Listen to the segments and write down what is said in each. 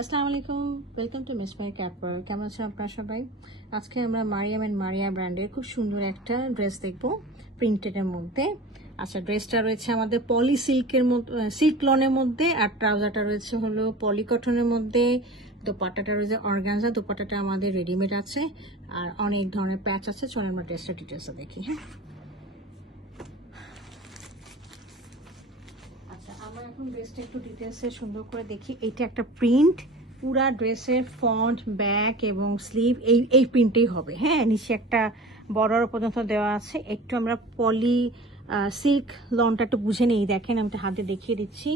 আসসালামু আলাইকুম, welcome to miss my ক্যাপল। কেমন আছেন আপনারা সবাই? আজকে আমরা মারিয়াম অ্যান্ড মারিয়া ব্র্যান্ডের খুব সুন্দর একটা ড্রেস দেখবো প্রিন্টেডের মধ্যে। আচ্ছা, ড্রেসটা রয়েছে আমাদের পলি সিল্কের মধ্যে, সিল্ক লনের মধ্যে, আর ট্রাউজারটা রয়েছে হলো পলি কটনের মধ্যে। দোপাট্টাটা রয়েছে অর্গানজা, দোপাট্টাটা আমাদের রেডিমেড আছে, আর অনেক ধরনের প্যাচ আছে। চলো আমরা ড্রেসটা ডিটেলসে দেখি। হ্যাঁ, আচ্ছা, আমরা এখন ড্রেসটা একটু ডিটেলসে সুন্দর করে দেখি। এইটা একটা প্রিন্ট, পুরা ড্রেসের ফন্ট, ব্যাক এবং স্লিভ এই প্রিন্টেই হবে। হ্যাঁ, নিচে একটা বর্ডার পর্যন্ত দেওয়া আছে। একটু আমরা পলি সিল্ক লনটা একটু বুঝে নিই। দেখেন, আমি তো হাতে দেখিয়ে দিচ্ছি।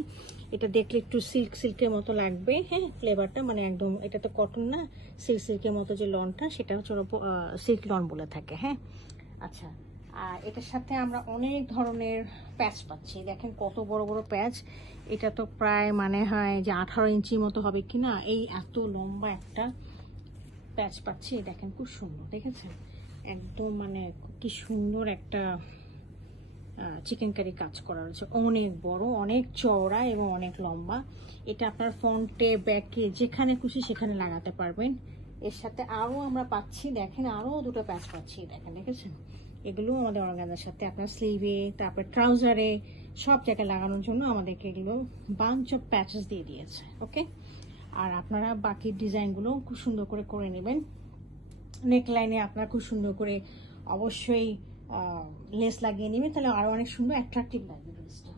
এটা দেখলে একটু সিল্কের মতো লাগবে। হ্যাঁ, ফ্লেভারটা মানে একদম, এটা তো কটন না, সিল্কের মতো যে লনটা, সেটা হচ্ছে সিল্ক লন বলে থাকে। হ্যাঁ, আচ্ছা, আর এটার সাথে আমরা অনেক ধরনের প্যাচ পাচ্ছি। দেখেন কত বড় বড় প্যাচ। এটা তো প্রায় মানে হয় যে 18 ইঞ্চির মতো হবে কিনা, এই এত লম্বা একটা প্যাচ পাচ্ছি। দেখেন খুব সুন্দর, দেখেছেন? একদম মানে কি সুন্দর একটা চিকেন কারি কাজ করা রয়েছে। অনেক বড়, অনেক চওড়া এবং অনেক লম্বা। এটা আপনার ফ্রন্টে, ব্যাকে, যেখানে খুশি সেখানে লাগাতে পারবেন। এর সাথে আরও আমরা পাচ্ছি, দেখেন আরও দুটো প্যাচ পাচ্ছি। দেখেন, দেখেছেন? এগুলো আমাদের অর্গানজার সাথে আপনার স্লিভে, তারপরে ট্রাউজারে, সব জায়গায় লাগানোর জন্য আমাদেরকে এগুলো বাঞ্চ অফ প্যাচেস দিয়ে দিয়েছে। ওকে, আর আপনারা বাকি ডিজাইনগুলো খুব সুন্দর করে করে নেবেন। নেকলাইনে আপনারা খুব সুন্দর করে অবশ্যই লেস লাগিয়ে নেবেন, তাহলে আরো অনেক সুন্দর অ্যাট্রাকটিভ লাগবে ড্রেসটা।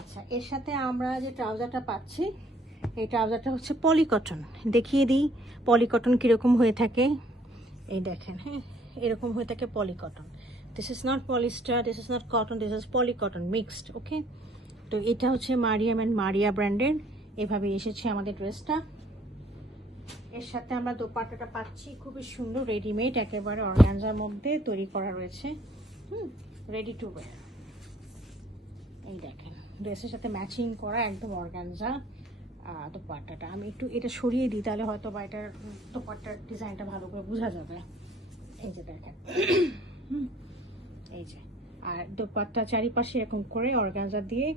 আচ্ছা, এর সাথে আমরা যে ট্রাউজারটা পাচ্ছি, এই ট্রাউজারটা হচ্ছে পলিকটন। দেখিয়ে দিই পলিকটন কিরকম হয়ে থাকে। এই দেখেন, হ্যাঁ, এরকম হয়ে থাকে polycotton. This is not polyester, this is not cotton, this is polycotton mixed. Okay, তো এটা হচ্ছে মারিয়াম অ্যান্ড মারিয়া ব্র্যান্ডের। এভাবে এসেছে আমাদের ড্রেসটা। এর সাথে আমরা দোপাট্টাটা পাচ্ছি খুবই সুন্দর, রেডিমেড, একেবারে অর্গানজার মধ্যে তৈরি করা রয়েছে। Ready to wire. এই দেখেন, ড্রেসের সাথে ম্যাচিং করা একদম অর্গানজা দোপাট্টাটা। আমি একটু এটা সরিয়ে দিই, তাহলে হয়তো বা এটার দোপাট্টার ডিজাইনটা ভালো করে বোঝা যাবে। এই যে দেখেন, এই যে, আর দোপাট্টা চারিপাশে এরকম করে অর্গানজা দিয়ে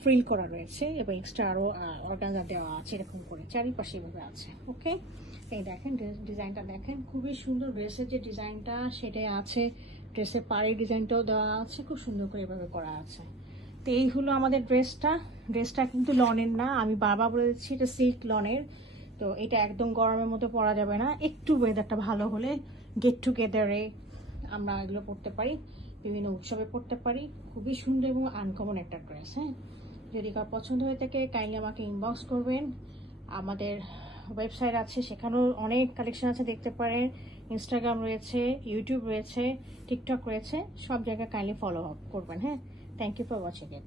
ফ্রিল করা রয়েছে, এবং এক্সট্রা আরও অর্গানজা দেওয়া আছে এরকম করে চারিপাশে এভাবে আছে। ওকে, এই দেখেন ডিজাইনটা দেখেন, খুবই সুন্দর। ড্রেসের যে ডিজাইনটা সেটাই আছে, ড্রেসের পাড়ের ডিজাইনটাও দেওয়া আছে, খুব সুন্দর করে এভাবে করা আছে। তো এই হলো আমাদের ড্রেসটা কিন্তু লনের না, আমি বারবার বলে দিচ্ছি এটা সিল্ক লনের। তো এটা একদম গরমের মধ্যে পরা যাবে না, একটু ওয়েদারটা ভালো হলে গেট টুগেদারে আমরা এগুলো পরতে পারি, বিভিন্ন উৎসবে পরতে পারি। খুবই সুন্দর এবং আনকমন একটা ড্রেস। হ্যাঁ, যদি কার পছন্দ হয়ে থাকে কাইন্ডলি আমাকে ইনবক্স করবেন। আমাদের ওয়েবসাইট আছে, সেখানেও অনেক কালেকশন আছে, দেখতে পারেন। ইনস্টাগ্রাম রয়েছে, ইউটিউব রয়েছে, টিকটক রয়েছে, সব জায়গায় কাইন্ডলি ফলো আপ করবেন। হ্যাঁ, thank you for watching it.